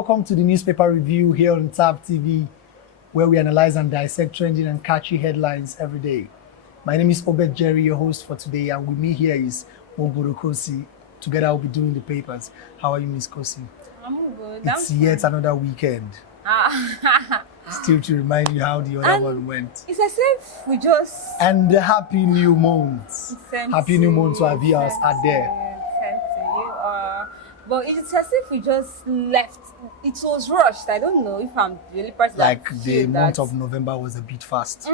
Welcome to the newspaper review here on TAP TV, where we analyze and dissect trending and catchy headlines every day. My name is Obed Jerry, your host for today, and with me here is Mobodo Kosi. Together we'll be doing the papers. How are you, Miss Kosi? I'm good. It's yet another weekend. Still to remind you how the other one went. It's as if we just... And the happy new month. Happy new month to our viewers out there. But it's as if we just left. It was rushed. I don't know if I'm really personal. Like the month of November was a bit fast.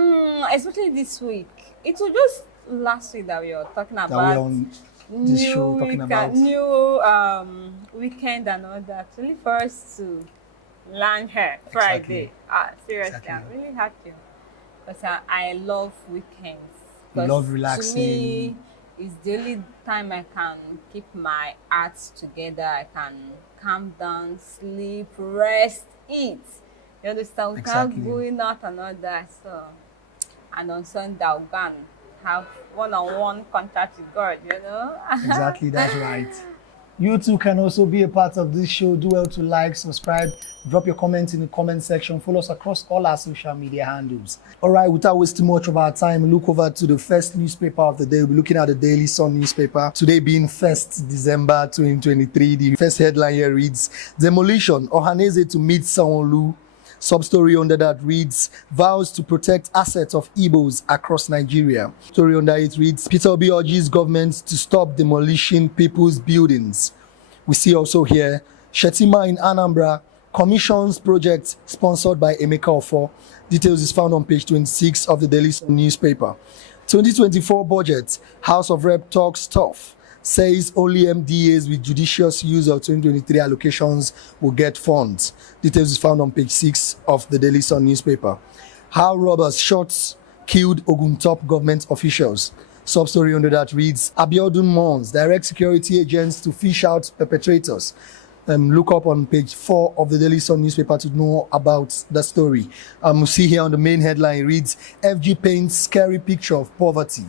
Especially this week. It was just last week that we were talking about. That we're on this show talking about. New weekend and all that. Really for us to land here Friday. Seriously, exactly. I'm really happy. Because I love weekends. You love relaxing. To me, it's the only time I can keep my heart together. I can calm down, sleep, rest, eat. You understand? Without going out and all that. So, and on Sunday, I'll go and have one-on-one contact with God, you know? Exactly, that's right. You too can also be a part of this show. Do well to like, subscribe, drop your comments in the comment section. Follow us across all our social media handles. All right, without wasting much of our time, look over to the first newspaper of the day. We'll be looking at the Daily Sun newspaper. Today being 1st December 2023, the first headline here reads, Demolition, Ohaneze to meet Sanwo-Olu. Sub-story under that reads, vows to protect assets of Igbos across Nigeria. Story under it reads, Peter Obi urges government to stop demolishing people's buildings. We see also here, Shetima in Anambra commissions project sponsored by Emeka Ofo. Details is found on page 26 of the Daily Sun newspaper. 2024 budget, House of Rep talks tough. Says only MDAs with judicious use of 2023 allocations will get funds. Details is found on page 6 of the Daily Sun newspaper. How robbers shots killed Ogun top government officials. Sub-story under that reads, Abiodun mourns direct security agents to fish out perpetrators. Look up on page 4 of the Daily Sun newspaper to know about the story. We see here on the main headline reads, FG paints scary picture of poverty.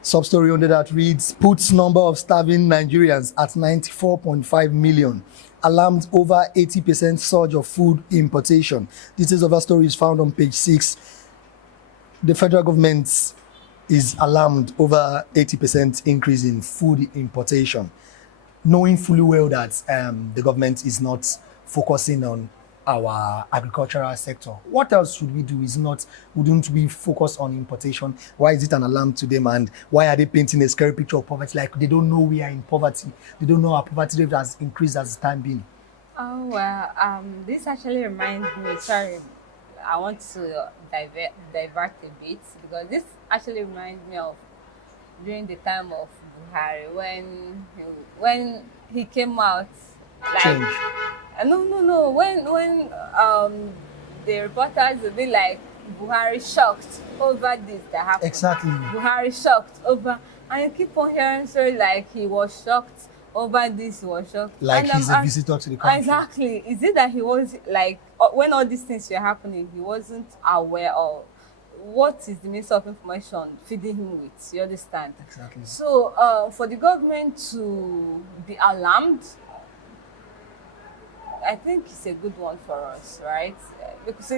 Sub-story under that reads, puts number of starving Nigerians at 94.5 million. Alarmed over 80% surge of food importation. Details of that story is found on page 6. The federal government is alarmed over 80% increase in food importation, knowing fully well that the government is not focusing on our agricultural sector. What else should we do? Wouldn't we focus on importation? Why is it an alarm to them, and why are they painting a scary picture of poverty? Like they don't know we are in poverty. They don't know our poverty rate has increased as time being. Oh well, this actually reminds me. Sorry, I want to divert a bit because this actually reminds me of during the time of Buhari when he came out. Like, change. No. When the reporters will be like, Buhari shocked over this that happened. Exactly. Buhari shocked over, and you keep on hearing story like he was shocked over this, he was shocked. Like and, he's a visitor to the country. Exactly. Is it that he was like, when all these things were happening, he wasn't aware of what is the means of information feeding him with? You understand? Exactly. So for the government to be alarmed, I think it's a good one for us, right? Because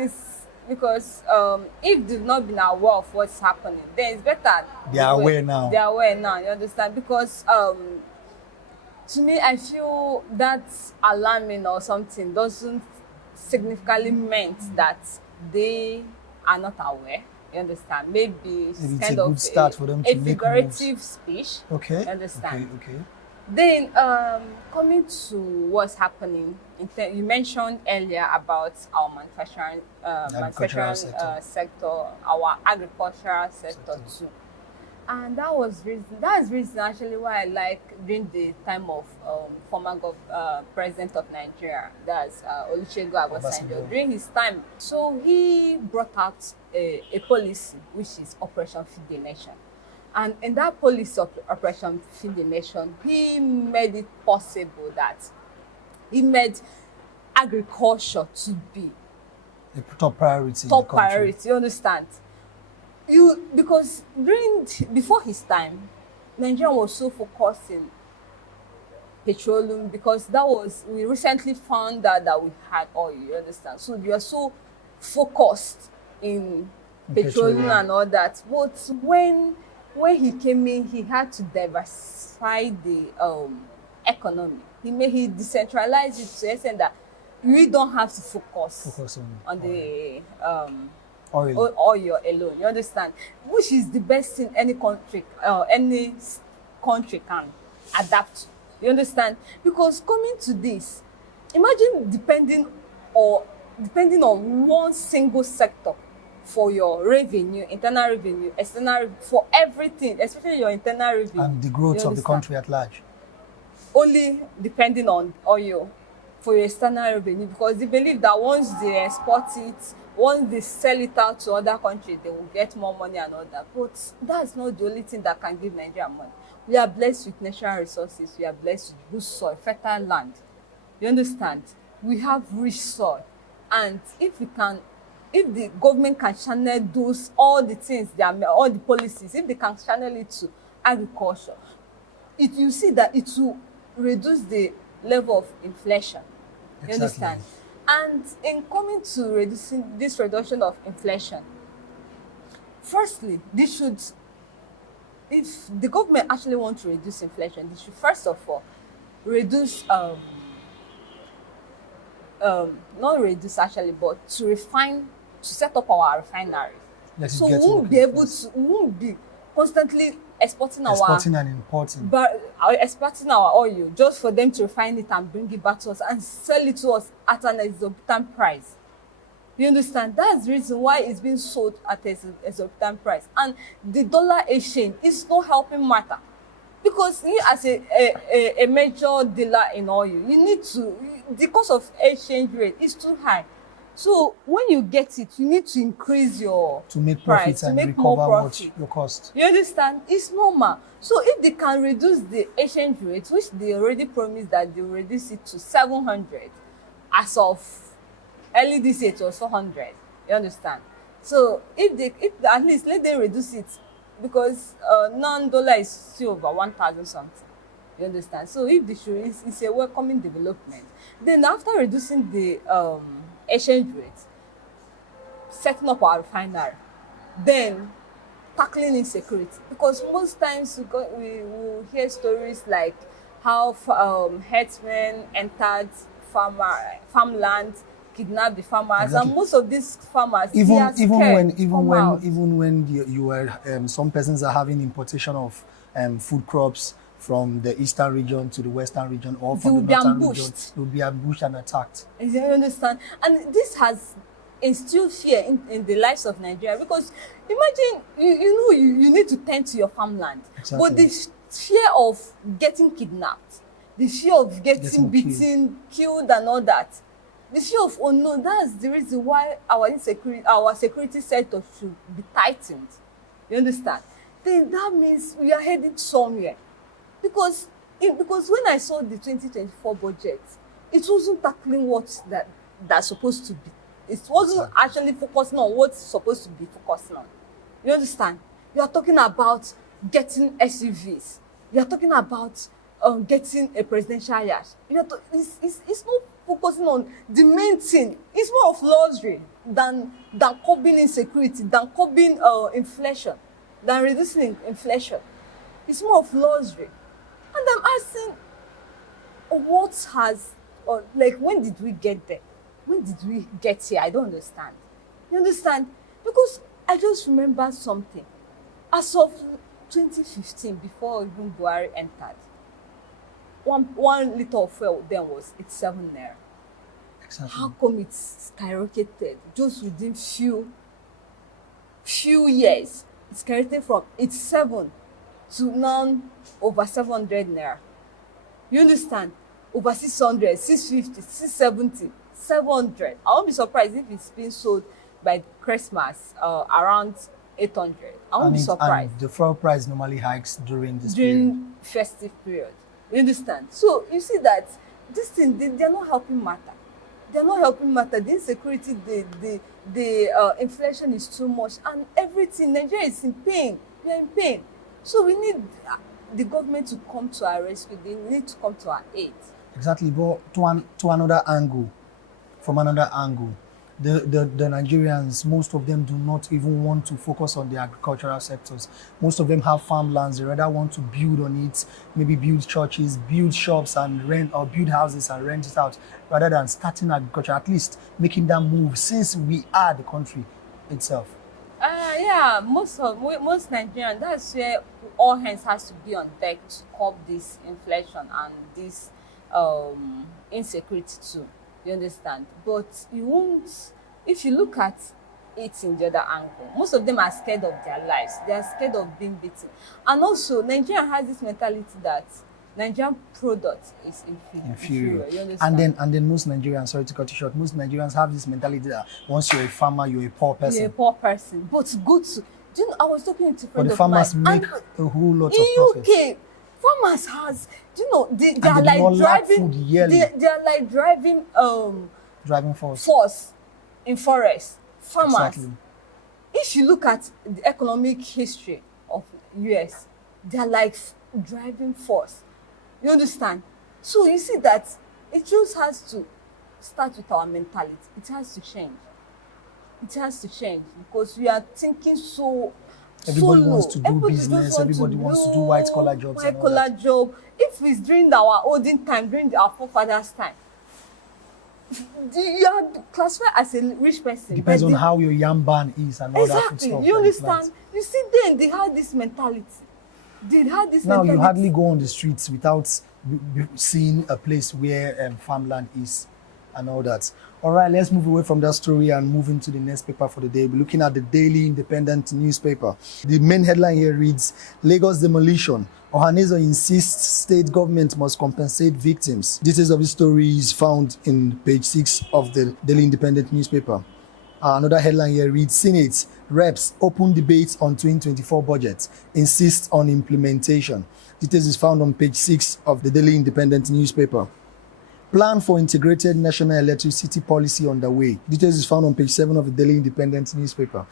if they've not been aware of what's happening, then it's better. They are aware now. They are aware now, you understand? Because to me, I feel that alarming or something doesn't significantly mean that they are not aware. You understand? Maybe it's kind a of good start for them to make figurative speech. Okay. You understand? Okay. Then, coming to what's happening, you mentioned earlier about our manufacturing sector, our agricultural sector too. And that's reason actually why I like during the time of former president of Nigeria, that's Olusegun Obasanjo, during his time. So he brought out a policy which is Operation Feed the Nation. And in that policy of Operation Feed the Nation, he made it possible that he made agriculture to be the top priority. You understand? Because before his time, Nigeria was so focusing petroleum, because we recently found out that we had oil, you understand? So we are so focused in petroleum and all that. But when he came in, he had to diversify the economy. He decentralized it to the extent that we don't have to focus on the oil alone. You understand? Which is the best thing any country can adapt to. You understand? Because coming to this, imagine depending on one single sector for your revenue, internal revenue, external, for everything, especially your internal revenue. And the growth of the country at large. Only depending on oil for your external revenue, because they believe that once they export it, once they sell it out to other countries, they will get more money and all that. But that's not the only thing that can give Nigeria money. We are blessed with natural resources. We are blessed with good soil, fertile land. You understand? We have rich soil. And if the government can channel all the things, all the policies, if they can channel it to agriculture, you see that it will reduce the level of inflation. You understand? And in coming to reducing this reduction of inflation, firstly, if the government actually wants to reduce inflation, they should first of all reduce, not reduce actually, but to set up our refineries. So we won't be constantly exporting and importing. But exporting our oil just for them to refine it and bring it back to us and sell it to us at an exorbitant price. You understand? That's the reason why it's being sold at an exorbitant price. And the dollar exchange is not helping matter. Because you, as a major dealer in oil, the cost of exchange rate is too high. So when you get it, you need to increase your to make profits and recover your cost. You understand? It's normal. So if they can reduce the exchange rate, which they already promised that they will reduce it to 700, as of early this year it was 400. You understand? So if at least let them reduce it, because non-dollar is still over 1,000 something. You understand? So if they should, it's a welcoming development. Then after reducing the exchange rate, setting up our refinery, then tackling insecurity, because most times we will hear stories like how herdsmen entered farmland, kidnapped the farmers, and most of these farmers even when you are some persons are having importation of food crops from the eastern region to the western region or from the northern region, they will be ambushed and attacked. You understand? And this has instilled fear in the lives of Nigeria, because imagine you need to tend to your farmland, but the fear of getting kidnapped, the fear of getting beaten, killed and all that, the fear of unknown, that's the reason why our security sector should be tightened. You understand? Then that means we are heading somewhere. Because when I saw the 2024 budget, it wasn't tackling what that's supposed to be. It wasn't actually focusing on what's supposed to be focusing on. You understand? You are talking about getting SUVs. You are talking about getting a presidential yacht. It's not focusing on the main thing. It's more of luxury than curbing insecurity, than curbing inflation, than reducing inflation. It's more of luxury. And I'm asking, when did we get there? When did we get here? I don't understand. You understand? Because I just remember something. As of 2015, before even Buhari entered, one liter of fuel then was 87 naira. Exactly. How come it's skyrocketed just within few years? It's skyrocketed from 87 to now over 700 naira. You understand? Over 600, 650, 670, 700. I won't be surprised if it's being sold by Christmas around 800. I won't be surprised. And the fuel price normally hikes during festive period. You understand? So you see that this thing, they're not helping matter. They're not helping matter. The insecurity, the inflation is too much, and everything. Nigeria is in pain. We are in pain. So we need the government to come to our rescue. They need to come to our aid. Exactly, but to another angle, from another angle, the Nigerians, most of them do not even want to focus on the agricultural sectors. Most of them have farmlands. They rather want to build on it, maybe build churches, build shops and rent, or build houses and rent it out, rather than starting agriculture, at least making that move since we are the country itself. Yeah, most Nigerians, that's where all hands has to be on deck to curb this inflation and this insecurity too. You understand? But you won't, if you look at it in the other angle, most of them are scared of their lives. They are scared of being beaten. And also, Nigeria has this mentality that Nigerian product is inferior. You understand? And then most Nigerians, sorry to cut you short, most Nigerians have this mentality that once you're a farmer, you're a poor person. You're a poor person. But good to, do you know, I was talking to a friend But the of farmers mine, make a whole lot of in profit. UK, farmers has, do you know, they they are do like not lack driving, food yearly. they are like Driving force. force in forest. Farmers. Exactly. If you look at the economic history of US, they are like driving force. You understand? So you see that it just has to start with our mentality. It has to change. It has to change because we are thinking so. Everybody so wants low. to do Everybody business. just Everybody wants to do white collar jobs. White collar job. If it's during our olden time, during our forefathers' time, you are classified as a rich person. Depends on how your yam ban is and all that food exactly. stuff. You that understand? plant. You see, then they had this mentality. They had this Now mentality. you hardly go on the streets without seeing a place where farmland is and all that. All right, let's move away from that story and move into the next paper for the day. We're looking at the Daily Independent newspaper. The main headline here reads, Lagos demolition. Ohaneso insists state government must compensate victims. Details of the story is found in page 6 of the Daily Independent newspaper. Another headline here reads, Senate reps open debate on 2024 budget, insist on implementation. Details is found on page 6 of the Daily Independent newspaper. Plan for integrated national electricity policy underway. Details is found on page 7 of the Daily Independent newspaper.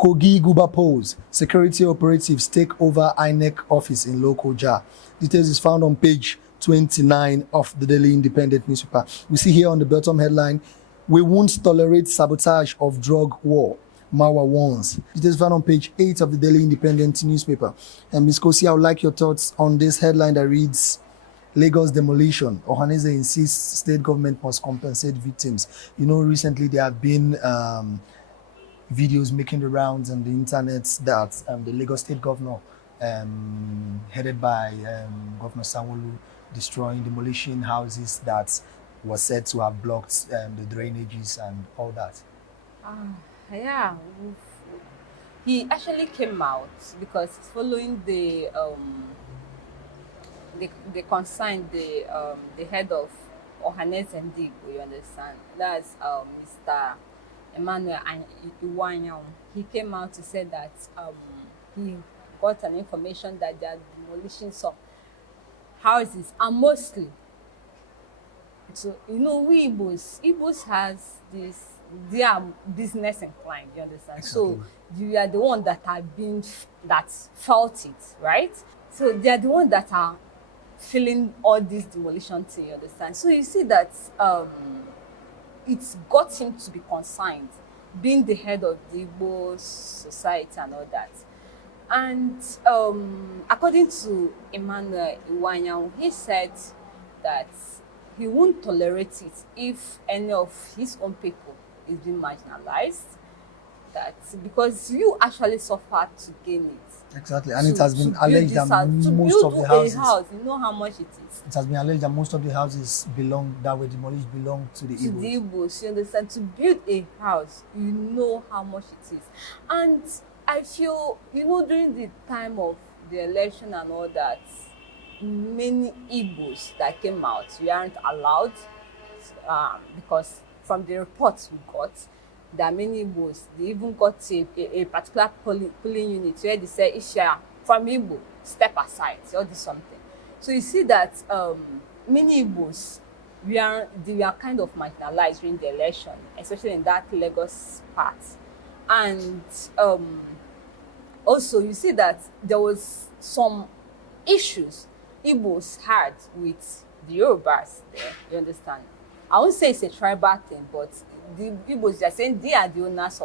Kogi Guba polls. Security operatives take over INEC office in Lokoja. Details is found on page 29 of the Daily Independent newspaper. We see here on the bottom headline, we won't tolerate sabotage of drug war. Mawa warns. Details found on page 8 of the Daily Independent newspaper. And Ms. Kosi, I would like your thoughts on this headline that reads, Lagos demolition. Ohaneze insists state government must compensate victims. You know, recently there have been videos making the rounds on the internet that the Lagos state governor, headed by Governor Sanwo-Olu, demolishing houses that was said to have blocked the drainages and all that. Yeah, he actually came out because following they consigned the head of Ohanes and Dig, you understand? That's Mr. Emmanuel Iwanyan. He came out to say that he got an information that they are demolishing some houses, and mostly, so you know, we Igbos has this, they are business inclined, you understand? Exactly. So you are the one that felt it, right? So they are the one that are feeling all this demolition thing, you understand? So you see that it's got him to be consigned, being the head of the Igbo society and all that. And according to Emmanuel Iwanyan, he said that he won't tolerate it if any of his own people is being marginalized, that because you actually suffered to gain it. Exactly, and it has been alleged that most of the houses, you know how much it is. It has been alleged that most of the houses that were demolished belong to the Igbos. To the Igbos, you understand? To build a house, you know how much it is. And I feel, you know, during the time of the election and all that, many Igbos that came out, we aren't allowed, because from the reports we got, there are many Igbos, they even got a particular polling unit where they say, if you are from Igbo, step aside, or do something. So you see that many Igbos, they are kind of marginalized during the election, especially in that Lagos part. And also you see that there was some issues Igbos had with the Yorubas there, you understand? I won't say it's a tribal thing, but the Igbos, they are saying they are the owners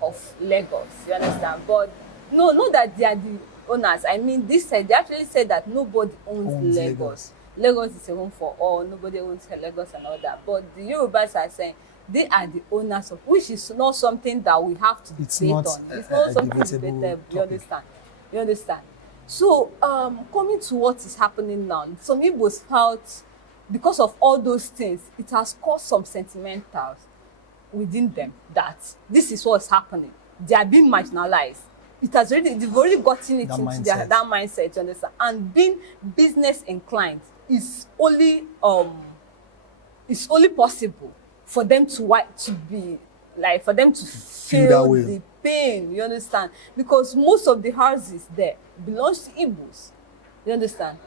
of Lagos, you understand? But no, not that they are the owners. I mean, this side, they actually said that nobody owns Lagos. Lagos is a home for all, nobody owns Lagos and all that. But the Yorubas are saying they are the owners of, which is not something that we have to debate on. It's not something debatable, you understand? You understand? So, coming to what is happening now, some Igbos felt, because of all those things, it has caused some sentimentals within them that this is what's happening. They are being marginalized. They've already gotten it into that mindset, you understand? And being business inclined is only possible for them to be like, for them to feel the pain, you understand? Because most of the houses there belongs to Igbos, you understand?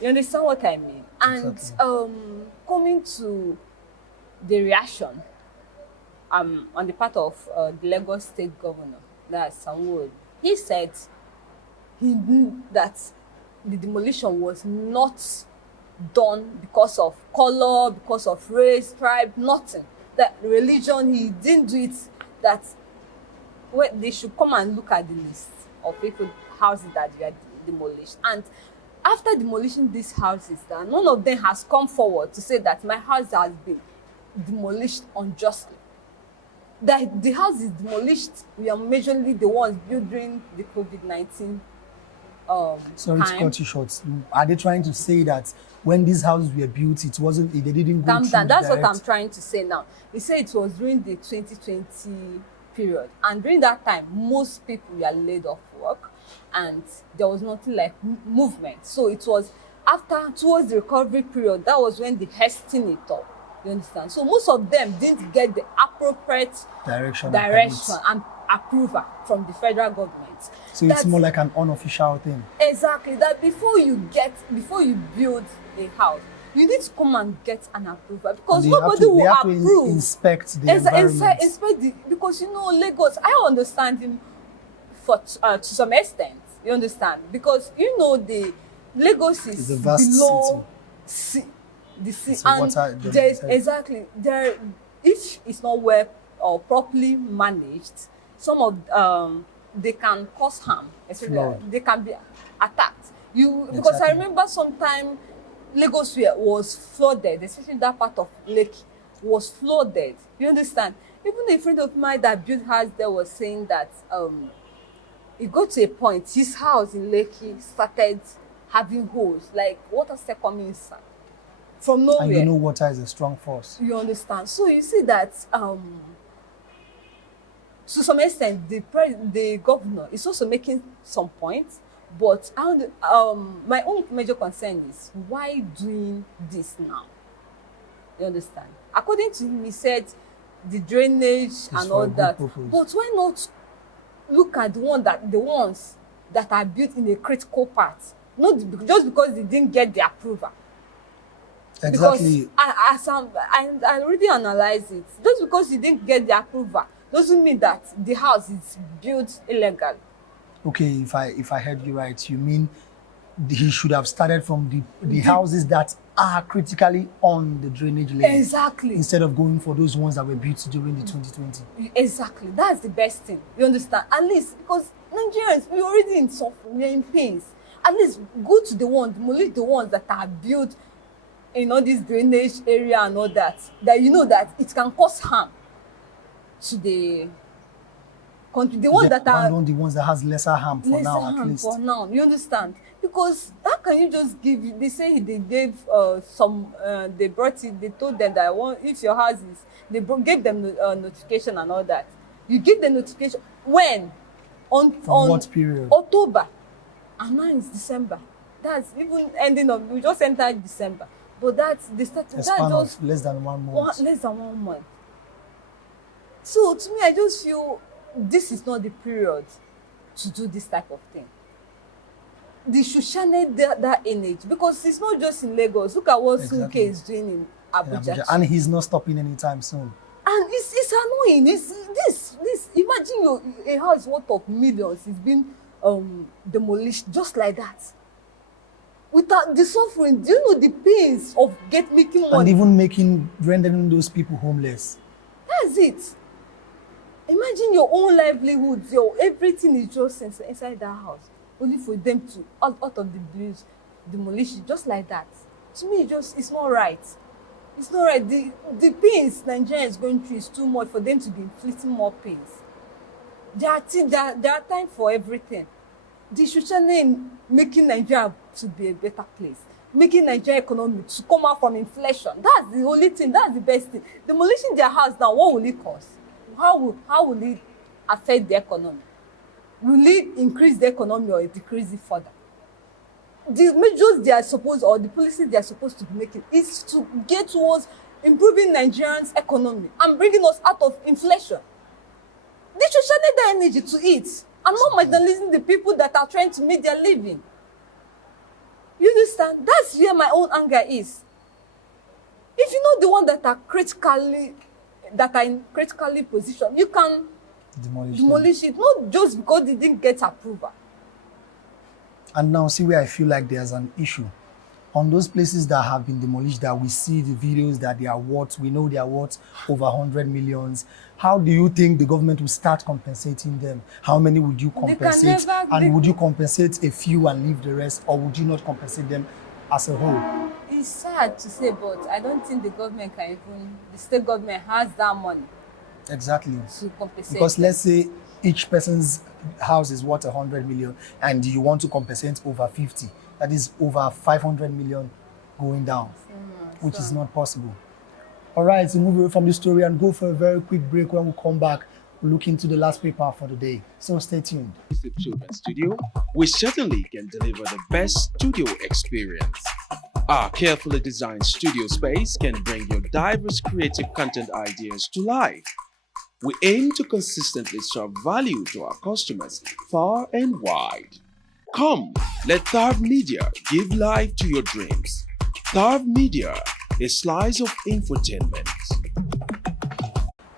You understand what I mean? And coming to the reaction on the part of the Lagos State Governor, that's Sanwo-Olu, he said he knew that the demolition was not done because of color, because of race, tribe, nothing. That religion, he didn't do it. That they should come and look at the list of people, houses that were demolished. And after demolishing these houses, that none of them has come forward to say that my house has been demolished unjustly. That the houses demolished were majorly the ones built during the COVID-19 Sorry time. to cut you short. Are they trying to say that when these houses were built, it wasn't, they didn't go through That's what I'm trying to say now. He said it was during the 2020 period. And during that time, most people were laid off work and there was nothing like movement. So it was towards the recovery period, that was when they hastened it up. You understand? So most of them didn't get the appropriate direction and approval from the federal government. So it's more like an unofficial thing. Exactly. That before you build a house, you need to come and get an approval, because nobody will approve. Inspect the environment. Because Lagos, I understand him to some extent. You understand? Because the Lagos is the vast below city. The sea, and there's if it's not well or properly managed, some of they can cause harm, especially they can be attacked. Because I remember sometime Lagos was flooded, especially that part of Lekki was flooded. You understand? Even a friend of mine that built house there was saying that it got to a point, his house in Lekki started having holes, like water started coming inside from nowhere. And water is a strong force. You understand? So you see that to some extent the governor is also making some points, but my own major concern is why doing this now? You understand? According to him, he said the drainage and all that. But why not look at the ones that are built in a critical part? Not just because they didn't get the approval. Exactly. Because I already analyzed it. Just because you didn't get the approval doesn't mean that the house is built illegal. Okay, if I heard you right, you mean he should have started from the houses that are critically on the drainage lane. Exactly. Instead of going for those ones that were built during the 2020. Exactly. That's the best thing. You understand? At least, because Nigerians, we're already in suffering, we're in pains. At least go to demolish the ones that are built in all this drainage area and all that. That that it can cause harm to the country. The ones that are the ones that has lesser harm for now, at least. For now, you understand? Because how can you just give? They say they gave they brought it. They told them that if your house is, they gave them notification and all that. You give the notification when on what period? October, and now it's December. That's even ending of, we just entered December. But that's the start. That's just less than 1 month. Less than 1 month. So to me, I just feel this is not the period to do this type of thing. They should channel that energy, because it's not just in Lagos. Look at what Suke is doing in Abuja. And he's not stopping anytime soon. And it's annoying. This. Imagine a house worth of millions is being demolished just like that. Without the suffering, do you know the pains of making money? And even rendering those people homeless. That's it. Imagine your own livelihood, your everything is just inside that house, only for them to out of the blues demolish it just like that. To me, it's not right. It's not right. The pains Nigeria is going through is too much for them to be inflicting more pains. There are time for everything. They should channel making Nigeria to be a better place, making Nigeria economy to come out from inflation. That's the only thing. That's the best thing. Demolishing their house now, what will it cost? How will it affect the economy? Will it increase the economy or decrease it further? The measures they are supposed, or the policies they are supposed to be making, is to get towards improving Nigerians' economy and bringing us out of inflation. They should channel their energy to it and not marginalizing the people that are trying to make their living. You understand? That's where my own anger is. If you know the one that are in critically position, you can demolish it, not just because they didn't get approval. And now see where I feel like there's an issue. On those places that have been demolished, that we see the videos that they are worth, we know they are worth over 100 millions. How do you think the government will start compensating them? How many would you compensate? And would you compensate a few and leave the rest, or would you not compensate them as a whole? It's sad to say, but I don't think the state government has that money. Exactly. To compensate. Because let's say each person's house is worth 100 million and you want to compensate over 50. That is over 500 million going down, which is not possible. All right, so move away from this story and go for a very quick break. When we come back, we'll look into the last paper for the day. So stay tuned. Children's Studio, we certainly can deliver the best studio experience. Our carefully designed studio space can bring your diverse creative content ideas to life. We aim to consistently serve value to our customers far and wide. Come, let Tharv Media give life to your dreams. Tharv Media, a slice of infotainment.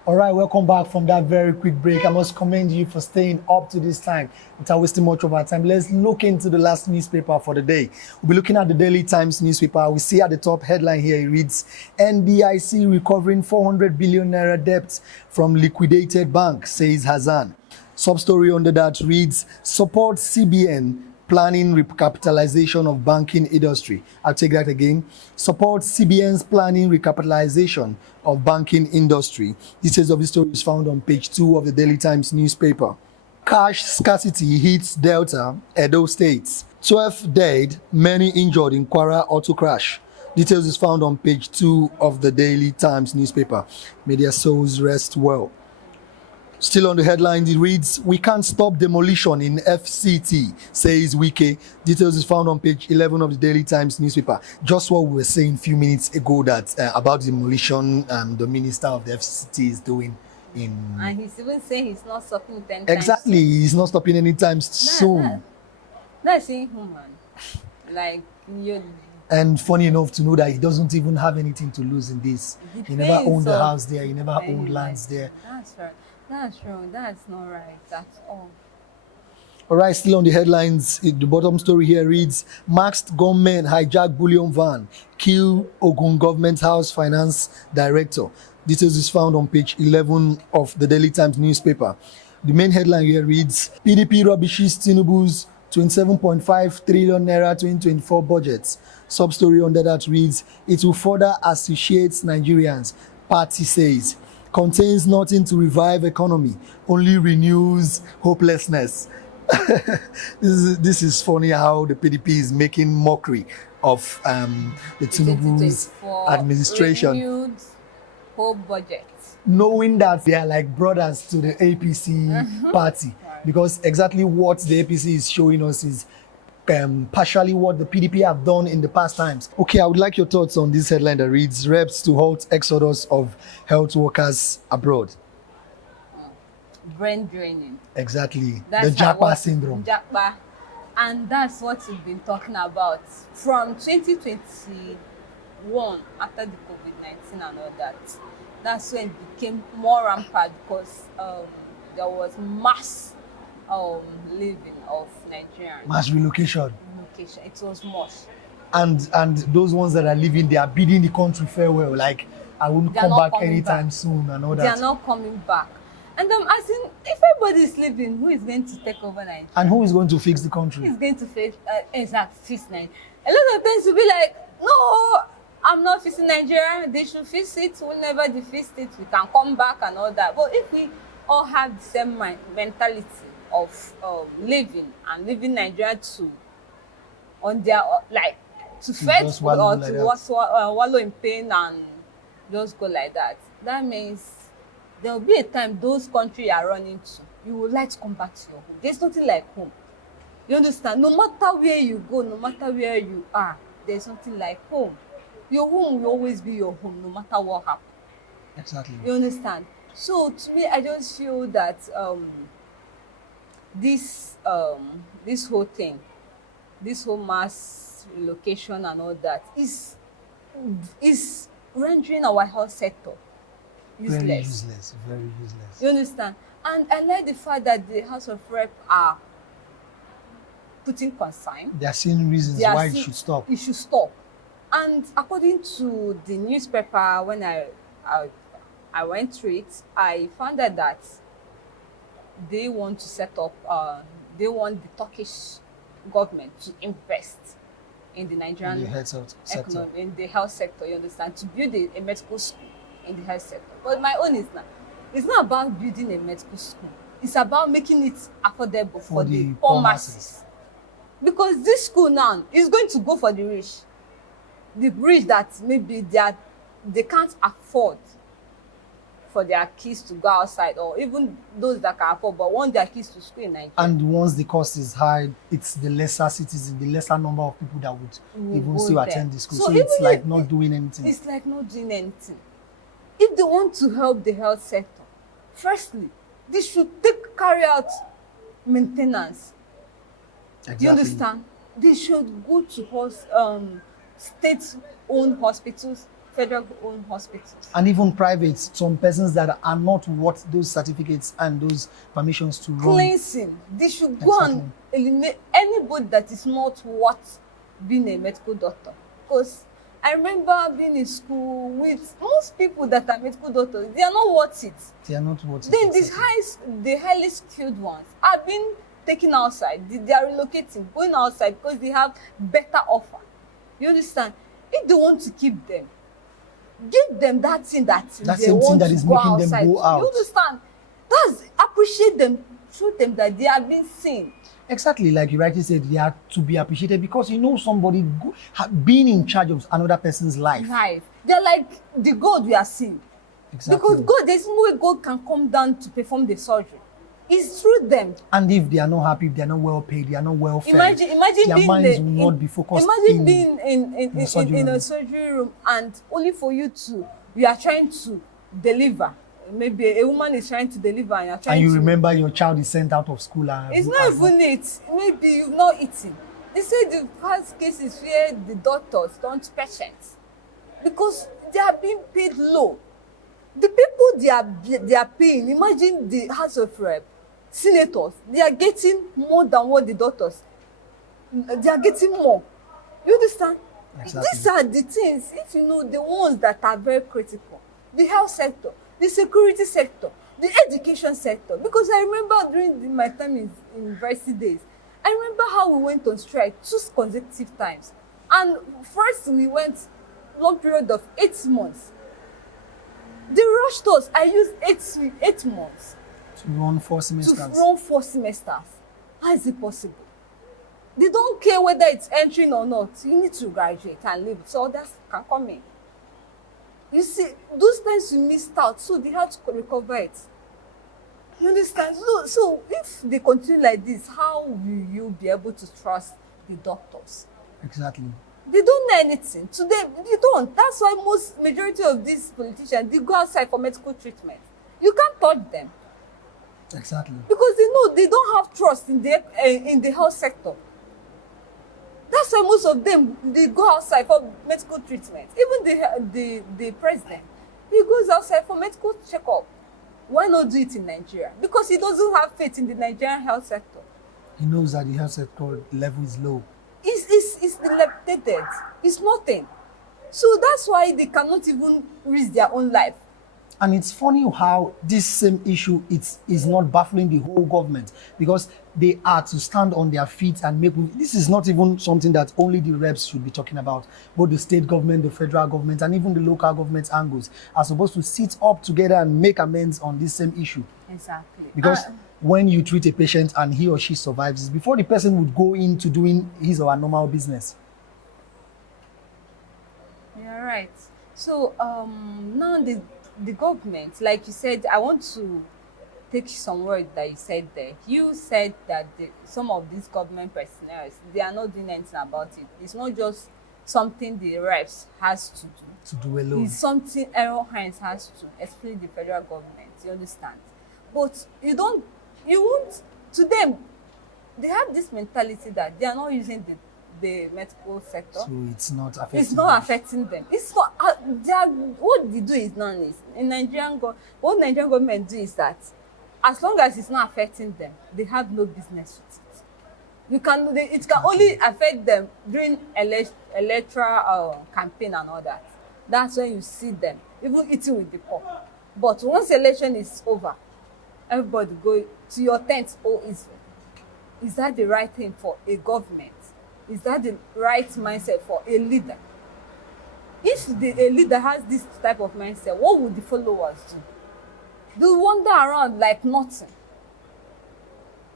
All right, welcome back from that very quick break. I must commend you for staying up to this time without wasting much of our time. Let's look into the last newspaper for the day. We'll be looking at the Daily Times newspaper. We see at the top headline here, it reads, NDIC recovering 400 billion naira debt from liquidated bank, says Hassan. Sub-story under that reads, support CBN planning recapitalization of banking industry. I'll take that again. Support CBN's planning recapitalization of banking industry. Details of the story is found on page 2 of the Daily Times newspaper. Cash scarcity hits Delta, Edo States. 12 dead, many injured in Kwara auto crash. Details is found on page 2 of the Daily Times newspaper. May their souls rest well. Still on the headline, it reads, we can't stop demolition in FCT, says Wike. Details is found on page 11 of the Daily Times newspaper. Just what we were saying a few minutes ago that about demolition the minister of the FCT is doing in... And he's even saying he's not stopping 10 times. Exactly, he's not stopping anytime soon. That's inhuman. Like, you... And funny enough to know that he doesn't even have anything to lose in this. He never owned the house there, he never owned lands there. That's right. That's wrong. That's not right at all. All right, still on the headlines, the bottom story here reads, masked gunmen hijack bullion van, kill Ogun Government House Finance Director. Details is found on page 11 of the Daily Times newspaper. The main headline here reads, PDP rubbishes Tinubu's 27.5 trillion naira 2024 budget. Sub-story under that reads, it will further associate Nigerians, party says. Contains nothing to revive economy, only renews hopelessness. This is funny how the PDP is making mockery of the Tinubu's administration. Renewed whole budget. Knowing that they are like brothers to the APC party. Because exactly what the APC is showing us is partially what the PDP have done in the past times. Okay, I would like your thoughts on this headline that reads, reps to halt exodus of health workers abroad. Brain draining. Exactly. That's the Japa syndrome. Japa. And that's what we've been talking about from 2021, after the COVID-19 and all that. That's when it became more rampant because there was mass living of Nigerians. Mass relocation. Location. It was much. And those ones that are leaving, they are bidding the country farewell. Like, I won't They are come not back coming anytime back. soon and all They that. are not coming back. And I'm asking, if everybody is leaving, who is going to take over Nigeria? And who is going to fix the country? Who is going to fix Nigeria? A lot of things will be like, no, I'm not fixing Nigeria. They should fix it. Whenever they fix it, we can come back and all that. But if we all have the same mentality of living Nigeria to on their to fight just or wallow to like that. wallow in pain and just go like that, that means there will be a time those countries you are running to, you would like to come back to your home. There's nothing like home. You understand? No matter where you go, no matter where you are, there's something like home. Your home will always be your home, no matter what happens. Exactly. You understand? So to me, I just feel that this whole thing, this whole mass relocation and all that is rendering our health sector useless. Very useless. Very useless. You understand? And I like the fact that the House of Rep are putting concern. They are seeing reasons They are why it see- should stop. It should stop. And according to the newspaper, when I went through it, I found out that they want to set up, they want the Turkish government to invest in the Nigerian In the health sector. economy, in the health sector, you understand, to build a medical school in the health sector. But my own is not. It's not about building a medical school. It's about making it affordable for the poor masses. Because this school now is going to go for the rich. The rich that maybe they can't afford for their kids to go outside, or even those that can afford but want their kids to school in Nigeria. And once the cost is high, it's the lesser citizens, the lesser number of people that would even go still there. attend the school. So So it's even like if- not doing anything. It's like not doing anything. If they want to help the health sector, firstly, they should carry out maintenance. Exactly. You understand? They should go to state-owned hospitals, federal-owned hospitals. And even private, some persons that are not worth those certificates and those permissions to run. Cleansing. They should go and eliminate anybody that is not worth being a medical doctor. Because I remember being in school with most people that are medical doctors, they are not worth it. They are not worth it. Then exactly. the highly skilled ones are being taken outside. They are relocating, going outside because they have better offer. You understand? If they want to keep them, give them that thing that That they same thing want that to is go making them outside. go out. You understand? That's appreciate them, show them that they are being seen. Exactly, like you rightly said, they are to be appreciated because you know somebody being in charge of another person's life. Life. They're like the God we are seeing. Exactly. Because God, there's no way God can come down to perform the surgery. It's through them. And if they are not happy, if they are not well paid, they are not well fed, Imagine their being minds will not be focused imagine in being in a surgery room and only for you are trying to deliver. Maybe a woman is trying to deliver and you're trying and you to remember your child is sent out of school and it's not even it. Maybe you've not eaten. They say the first cases where the doctors don't patients because they are being paid low. The people they are paying, imagine the House of Rep, senators, they are getting more than what the doctors, they are getting more. You understand? Exactly. These are the things, if you know, the ones that are very critical. The health sector, the security sector, the education sector. Because I remember during my time in university days, I remember how we went on strike 2 consecutive times. And first we went long period of 8 months. They rushed us. I used 8 months to run 4 semesters. to run 4 semesters. How is it possible? They don't care whether it's entering or not. You need to graduate and leave so others can come in. You see, those times you missed out, so they had to recover it. You understand? So if they continue like this, how will you be able to trust the doctors? Exactly. They don't know anything. To them, they don't. That's why majority of these politicians, they go outside for medical treatment. You can't touch them. Exactly. Because they know they don't have trust in the health sector. That's why most of them, they go outside for medical treatment. Even the president, he goes outside for medical checkup. Why not do it in Nigeria? Because he doesn't have faith in the Nigerian health sector. He knows that the health sector level is low. It's dilapidated. It's nothing. So that's why they cannot even risk their own life. And it's funny how this same issue is not baffling the whole government, because they are to stand on their feet and make. This is not even something that only the reps should be talking about. Both the state government, the federal government, and even the local government angles are supposed to sit up together and make amends on this same issue. Exactly. Because when you treat a patient and he or she survives, it's before the person would go into doing his or her normal business. You're right. So now the government, like you said, I want to take some words that you said there. You said that some of these government personnel, they are not doing anything about it. It's not just something the reps has to do. To do alone. It's something Aaron Hines has to, especially the federal government. You understand? But you won't. To them, they have this mentality that they are not using the medical sector. So it's not affecting. It's not affecting them. It's not. What they do is none. In what Nigerian government do is that, as long as it's not affecting them, they have no business with it. It can only affect them during electoral campaign and all that. That's when you see them even eating with the poor. But once election is over, everybody go to your tent. Oh, is that the right thing for a government? Is that the right mindset for a leader? If a leader has this type of mindset, what would the followers do? They'll wander around like nothing.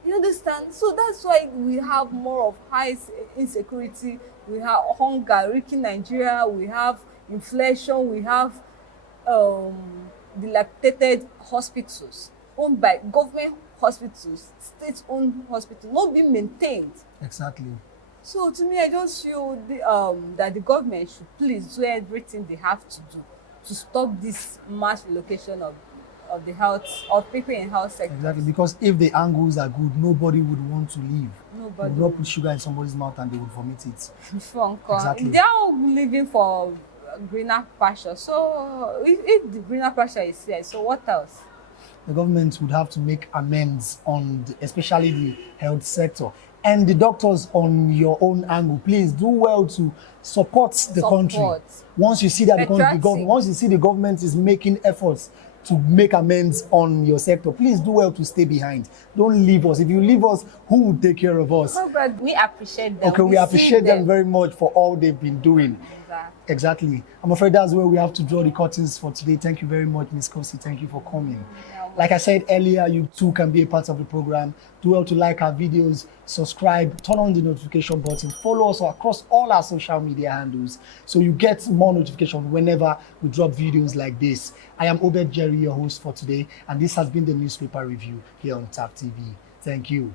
You understand? So that's why we have more of high insecurity, we have hunger, reaching Nigeria, we have inflation, we have dilapidated hospitals owned by government hospitals, state-owned hospitals, not being maintained. Exactly. So to me, I just feel that the government should please do everything they have to do to stop this mass relocation of the health of people in health sector. Exactly, because if the angles are good, nobody would want to leave. Nobody would not put sugar in somebody's mouth and they would vomit it. Exactly. They are all living for greener pasture. So if the greener pasture is here, so what else? The government would have to make amends on especially the health sector. And the doctors, on your own angle, please do well to support the country. Once you see that once you see the government is making efforts to make amends on your sector, please do well to stay behind. Don't leave us. If you leave us, who will take care of us? No, but we appreciate them. Okay, we appreciate them very much for all they've been doing. Exactly. I'm afraid that's where we have to draw the curtains for today. Thank you very much, Ms. Kosi. Thank you for coming. Like I said earlier, you too can be a part of the program. Do well to like our videos, subscribe, turn on the notification button, follow us across all our social media handles so you get more notifications whenever we drop videos like this. I am Obed Jerry, your host for today, and this has been the newspaper review here on TAP TV. Thank you.